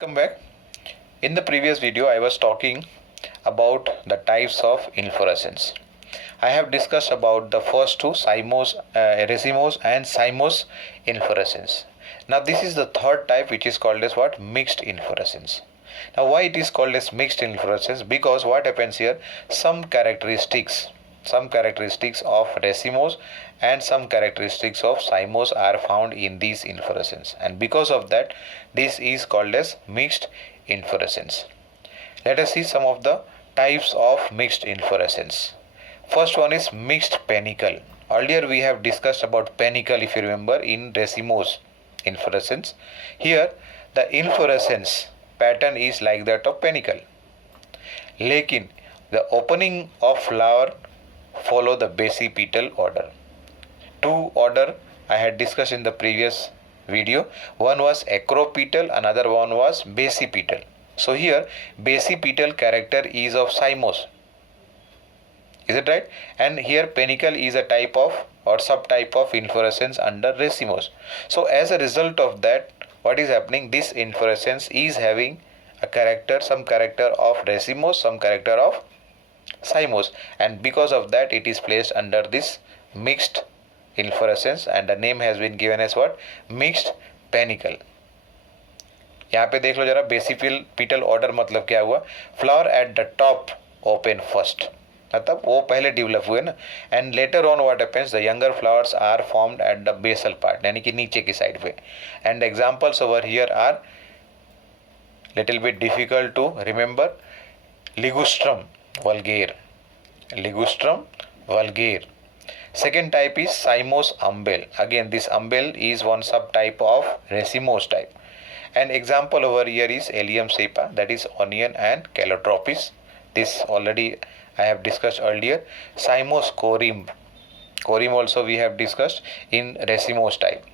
Welcome back. In the previous video, I was talking about the types of inflorescence. I have discussed about the first two, racemose and cymose inflorescence. Now this is the third type, which is called as what? Mixed inflorescence. Now why it is called as mixed inflorescence? Because what happens here, some characteristics of racemose and some characteristics of cymose are found in these inflorescence, and because of that this is called as mixed inflorescence. Let us see some of the types of mixed inflorescence. First one is mixed panicle. Earlier we have discussed about panicle, if you remember, in racemose inflorescence. Here the inflorescence pattern is like that of panicle, lekin the opening of flower follow the basipetal order. Two order I had discussed in the previous video. One was acropetal, another one was basipetal. So here basipetal character is of cymose. Is it right? And here panicle is a type of or subtype of inflorescence under racemose. So as a result of that, what is happening? This inflorescence is having a character, some character of racemose, some character of cymose, and because of that it is placed under this mixed inflorescence, and the name has been given as what? Mixed panicle. यहाँ पे देख लो जरा, बेसिपिल पीटल order मतलब क्या हुआ? Flower at the top open first, मतलब वो पहले डेवलप हुए ना, and later on what happens, the younger flowers are formed at the basal part, यानी कि नीचे की साइड पे. And examples over here are little bit difficult to remember. Ligustrum vulgare, Ligustrum vulgare. Second type is cymose umbel. Again this umbel is one subtype of racemose type. An example over here is Allium cepa, that is onion and calotropis. This already I have discussed earlier. Cymose corimb. Corimb also we have discussed in racemose type.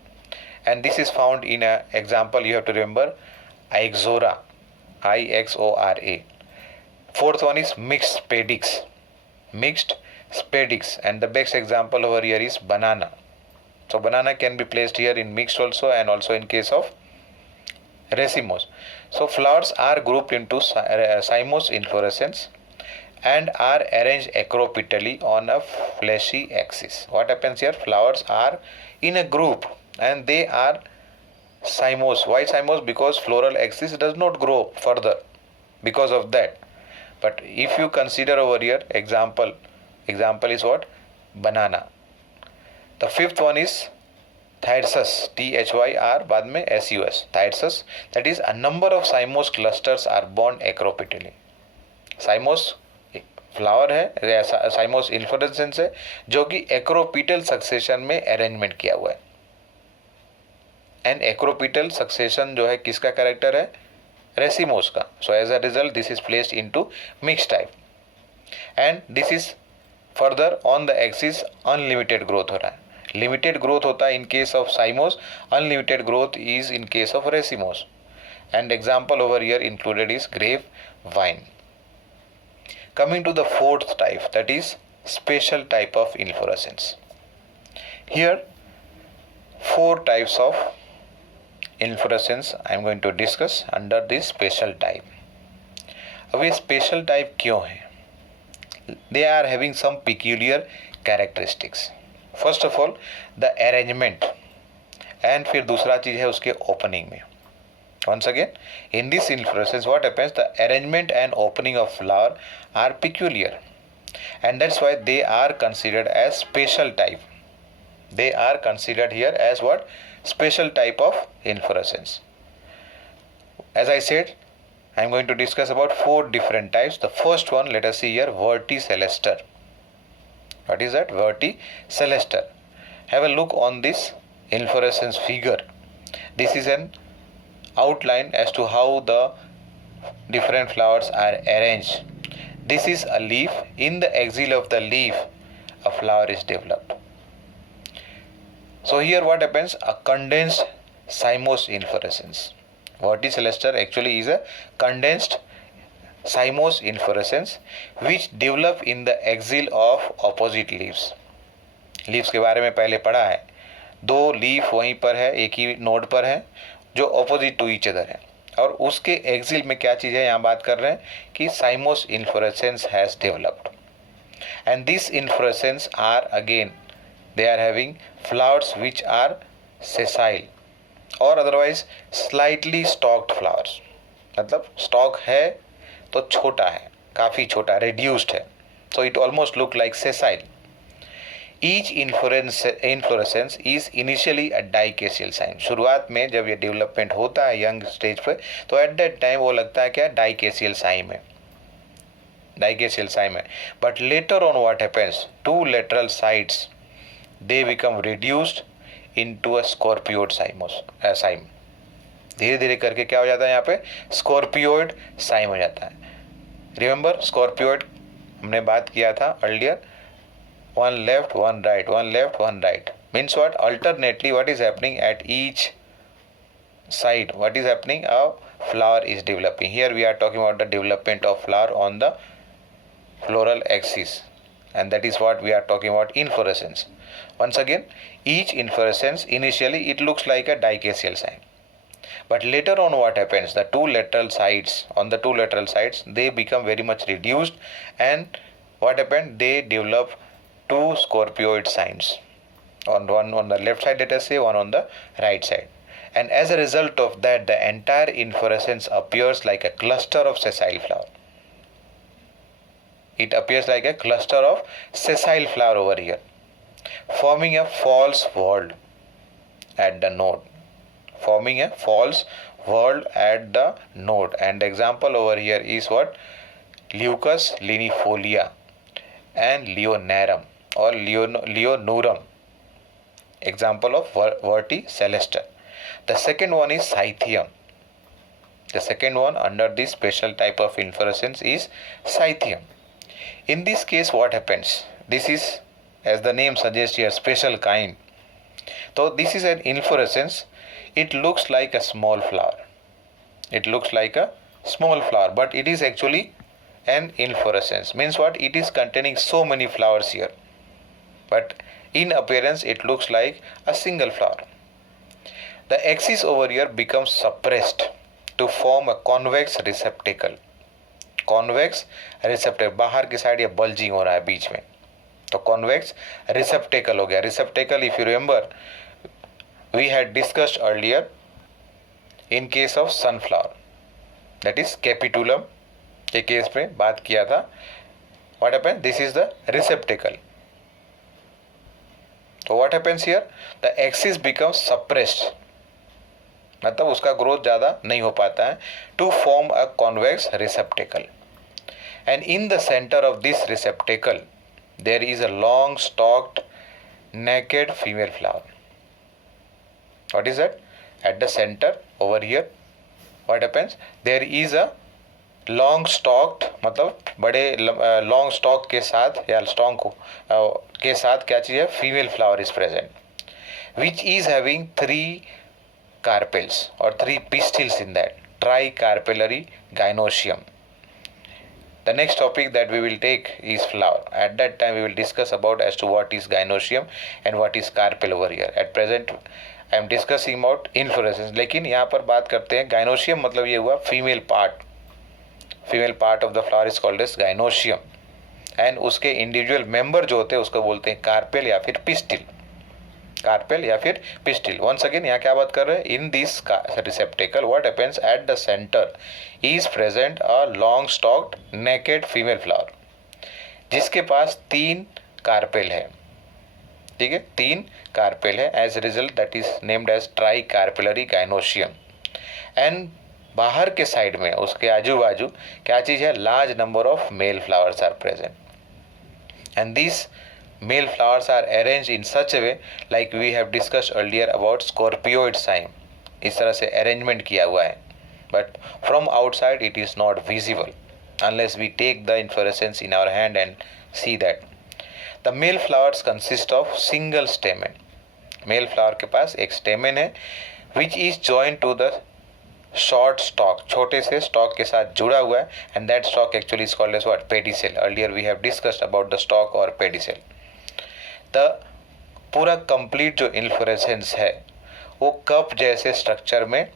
And this is found in an example, you have to remember, Ixora, Ixora. Fourth one is mixed spadix. Mixed spadix, and the best example over here is banana. So banana can be placed here in mixed also, and also in case of racemose. So flowers are grouped into cymose inflorescence and are arranged acropitally on a fleshy axis. What happens here? Flowers are in a group and they are cymose. Why cymose? Because floral axis does not grow further because of that. But if you consider over here, example is what? Banana. The fifth one is thyrsus, THYR बाद में SUS, thyrsus. That is a number of cymose clusters are born acropitally. Cymose flower है, cymose inflorescence है, जो कि acropetal succession में arrangement किया हुआ है. And acropetal succession जो है किसका character है? Racemose का. So as a result this is placed into mixed type, and this is further on the axis unlimited growth हो रहा है. Limited growth होता है in case of cymose, unlimited growth is in case of racemose. And example over here included is grapevine. Coming to the fourth type, that is special type of inflorescence. Here four types of inflorescence I am going to discuss under this special type. अब ये special type क्यों है? They are having some peculiar characteristics. First of all, the arrangement, and फिर दूसरा चीज है उसके opening में. Once again, in this inflorescence what happens? The arrangement and opening of flower are peculiar, and that's why they are considered as special type. They are considered here as what? Special type of inflorescence. As I said, I am going to discuss about four different types. The first one, let us see here, verticillester. What is that? Verticillester. Have a look on this inflorescence figure. This is an outline as to how the different flowers are arranged. This is a leaf. In the axil of the leaf, a flower is developed. So here what happens? A condensed cymose inflorescence. Verticillester actually is a condensed cymose inflorescence which develop in the axil of opposite leaves. Leaves के बारे में पहले पढ़ा है. दो leaf वहीं पर है, एक ही नोड पर है, जो ऑपोजिट टू ईच अदर है. और उसके एक्सिल में क्या चीज़ है यहाँ बात कर रहे हैं कि साइमोस inflorescence has developed and these inflorescence are again they are having flowers which are sessile or otherwise slightly stalked flowers. मतलब स्टॉक है तो छोटा है, काफ़ी छोटा, reduced है, so it almost look like sessile. Each inflorescence is initially a dicaseal sign. शुरुआत में जब ये डेवलपमेंट होता है यंग स्टेज पे तो एट दैट टाइम वो लगता है क्या डाइकेसियल साइम है, dicaseal cyme. But later on what happens, two lateral sides they become reduced into a scorpioid cyme. धीरे धीरे करके क्या हो जाता है यहाँ पे स्कॉर्पियोइड साइम हो जाता है. रिमेंबर स्कॉर्पियोइड हमने बात किया था earlier, one left one right, one left one right means what, alternately what is happening at each side, what is happening, a flower is developing. Here we are talking about the development of flower on the floral axis, and that is what we are talking about inflorescence. Once again, each inflorescence initially it looks like a dicaseal sign, but later on what happens, the two lateral sides, on the two lateral sides they become very much reduced, and what happened, they develop two scorpioid signs, one on the left side, let us say, one on the right side, and as a result of that the entire inflorescence appears like a cluster of sessile flower. It appears like a cluster of sessile flower over here, forming a false whorl at the node. Forming a false whorl at the node. And example over here is what? Leucus linifolia and Leonarum or Leonorum. Example of verticelester. The second one is Scythium. The second one under this special type of inflorescence is Scythium. In this case what happens, this is, as the name suggests here, special kind. So this is an inflorescence, it looks like a small flower. It looks like a small flower, but it is actually an inflorescence. Means what? It is containing so many flowers here, but in appearance it looks like a single flower. The axis over here becomes suppressed to form a convex receptacle. Convex receptacle, बाहर की side ये bulging हो रहा है बीच में, तो convex receptacle हो गया. Receptacle if you remember we had discussed earlier in case of sunflower, that is capitulum के केस में बात किया था. What happens, this is the receptacle. तो what happens here, the axis becomes suppressed, मतलब उसका ग्रोथ ज़्यादा नहीं हो पाता है, to form a convex receptacle. And in the centre of this receptacle there is a long stalked naked female flower. What is that, eight the centre over here what happens, there is a long stalked, मतलब बड़े long stock के साथ या stock को के साथ क्या चीज़ है, female flower is present, which is having 3 carpels or 3 pistils in that, tricarpellary gynoecium. The next topic that we will take is flower. At that time we will discuss about as to what is gynoecium and what is carpel over here. At present I am discussing about inflorescence. लेकिन यहाँ पर बात करते हैं gynoecium, मतलब ये हुआ female part of the flower is called as gynoecium, and उसके इंडिविजुअल मेंबर जो होते हैं उसको बोलते हैं कार्पेल या फिर पिस्टिल. कार्पेल या फिर पिस्टिल. वंस अगेन यहाँ क्या बात कर रहे हैं, in this receptacle what happens, eight the centre is present a long stalked naked female flower जिसके पास 3 कार्पेल है. ठीक है, 3 कार्पेल है. As result that is named as tricarpellary gynoecium. And बाहर के साइड में उसके आजू बाजू क्या चीज़ है, large number of male flowers are present, and this male flowers are arranged in such a way like we have discussed earlier about scorpioid cyme. इस तरह से arrangement किया हुआ है, but from outside it is not visible unless we take the inflorescence in our hand and see that. The male flowers consist of single stamen. Male flower के पास एक stamen है which is joined to the short stalk, छोटे से stalk के साथ जुड़ा हुआ है, and that stalk actually is called as what, pedicel. Earlier we have discussed about the stalk or pedicel. The पूरा कंप्लीट जो इन्फ्लोरेसेंस है वो कप जैसे स्ट्रक्चर में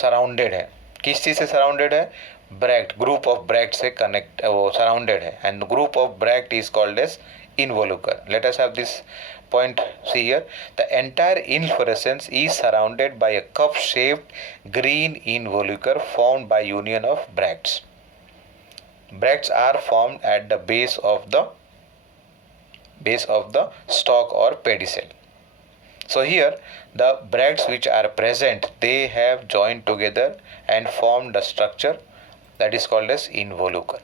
सराउंडेड है, किस चीज़ से सराउंडेड है? ब्रैक्ट, ग्रुप ऑफ ब्रैक्ट से कनेक्ट वो सराउंडेड है, and group of bract is called as involucre. Let us have this point. See here, the entire inflorescence is surrounded by a cup-shaped green involucre formed by union of bracts. Bracts are formed at the base of the stalk or pedicel. So here, the bracts which are present, they have joined together and formed the structure that is called as involucre.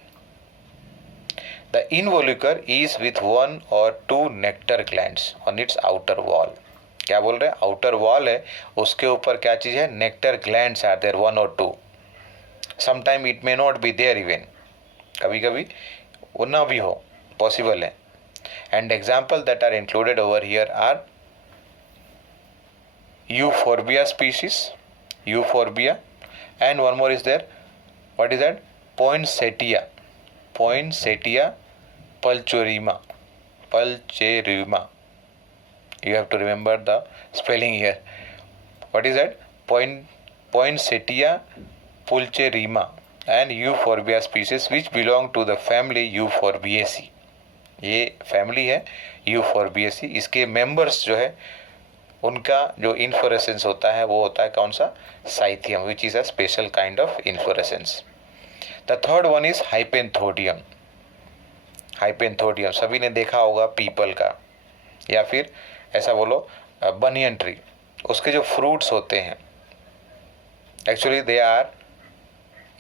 The involucre is with one or two nectar glands on its outer wall. क्या बोल रहे हैं? Outer wall है, उसके ऊपर क्या चीज़ है? Nectar glands are there, one और two. Sometime it may not be there even, कभी कभी वो ना भी हो, पॉसिबल है. And example that are included over here are Euphorbia species, Euphorbia, and one more is there. What is that? Poinsettia pulcherrima. You have to remember the spelling here. What is that? Poinsettia pulcherrima and Euphorbia species which belong to the family Euphorbiaceae. ये family है Euphorbiaceae. इसके members जो है उनका जो inflorescence होता है वो होता है कौन सा? Cyathium, which is a special kind of inflorescence. The third one is hypanthodium. Hypanthodium सभी ने देखा होगा, पीपल का, या फिर ऐसा बोलो बनियन ट्री. उसके जो फ्रूट्स होते हैं actually they are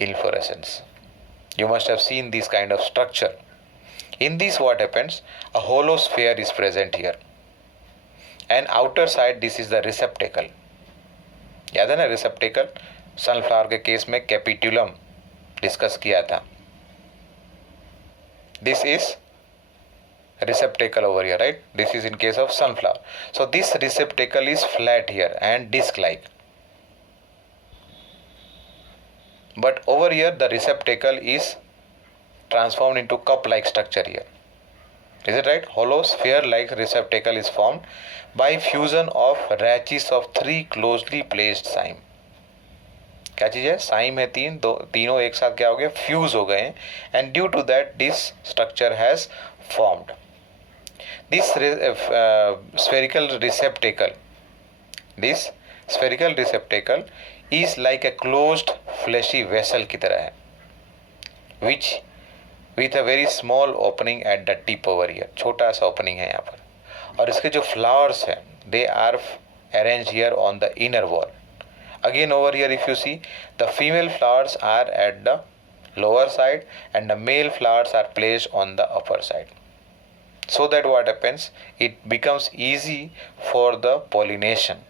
inflorescence. You must have seen this kind of structure. In this what happens, a hollow sphere is present here and outer side this is the receptacle. याद है ना receptacle? Sunflower के case में capitulum discuss किया था. This is receptacle over here, right? This is in case of sunflower. So this receptacle is flat here and disc-like. But over here the receptacle is transformed into cup-like structure here. Is it right? Hollow sphere-like receptacle is formed by fusion of rachis of three closely placed cyme. क्या चीज़ है? साइम है तीन, दो तीनों एक साथ क्या हो गए? फ्यूज हो गए, and due to that this structure has formed. This spherical receptacle is like a closed fleshy vessel की तरह है, which with a very small opening at the tip over here. छोटा सा ओपनिंग है यहाँ पर, और इसके जो फ्लावर्स हैं they are arrange here on the inner wall. Again over here if you see, the female flowers are at the lower side and the male flowers are placed on the upper side. So that what happens, it becomes easy for the pollination.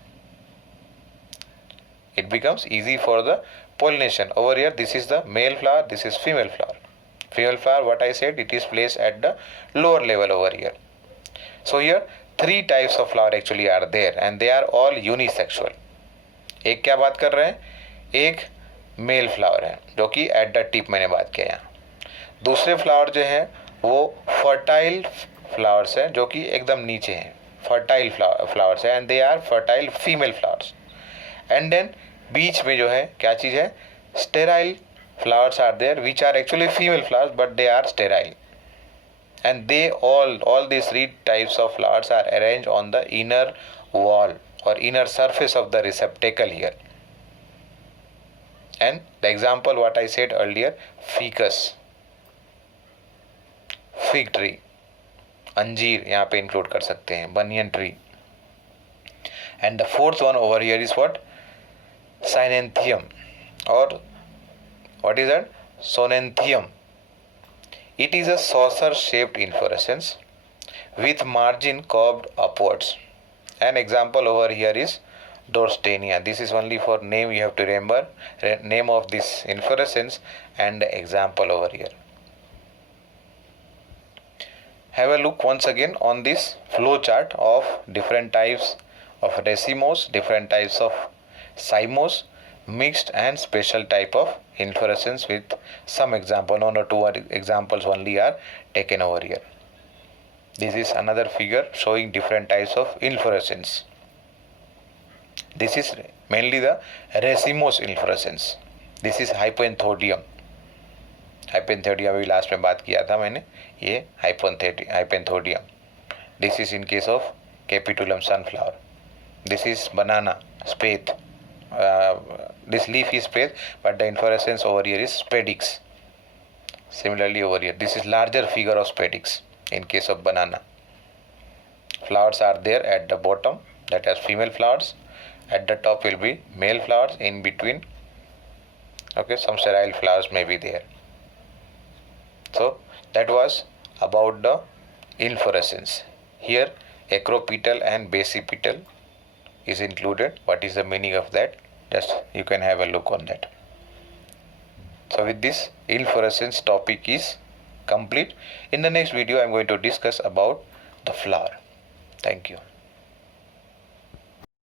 It becomes easy for the pollination. Over here this is the male flower, this is female flower. Female flower, what I said, it is placed at the lower level over here. So here three types of flower actually are there and they are all unisexual. एक क्या बात कर रहे हैं? एक male flower है जो कि एट द टिप मैंने बात किया यहाँ. दूसरे फ्लावर जो है वो फर्टाइल फ्लावर्स हैं जो कि एकदम नीचे हैं, फर्टाइल फ्लावर्स हैं, and they are fertile female flowers. And then बीच में जो है क्या चीज़ है? Sterile flowers are there which are actually female flowers but they are sterile. And they all these three types of flowers are arranged on the inner wall or inner surface of the receptacle here. And the example what I said earlier, ficus, fig tree, अंजीर यहाँ पे include कर सकते हैं, banyan tree. And the fourth one over here is what? Cynanthium, or what is that? Sonanthium. It is a saucer shaped inflorescence with margin curved upwards. An example over here is Dorstenia. This is only for name, you have to remember name of this inflorescence and the example over here. Have a look once again on this flow chart of different types of racemose, different types of cymose, mixed and special type of inflorescence with some example, one or two examples only are taken over here. This is another figure showing different types of inflorescence. This is mainly the racemose inflorescence. This is hypoenthodium. Hypanthodium अभी last में बात किया था मैंने, ये hypanthodium. This is in case of capitulum sunflower. This is banana spathe. This leaf is spathe, but the inflorescence over here is spadix. Similarly over here, this is larger figure of spadix in case of banana. Flowers are there at the bottom, that has female flowers. At the top will be male flowers. In between, okay, some sterile flowers may be there. So that was about the inflorescence. Here acropetal and basipetal is included. What is the meaning of that? Just you can have a look on that. So with this, inflorescence topic is complete. In the next video I am going to discuss about the flower. Thank you.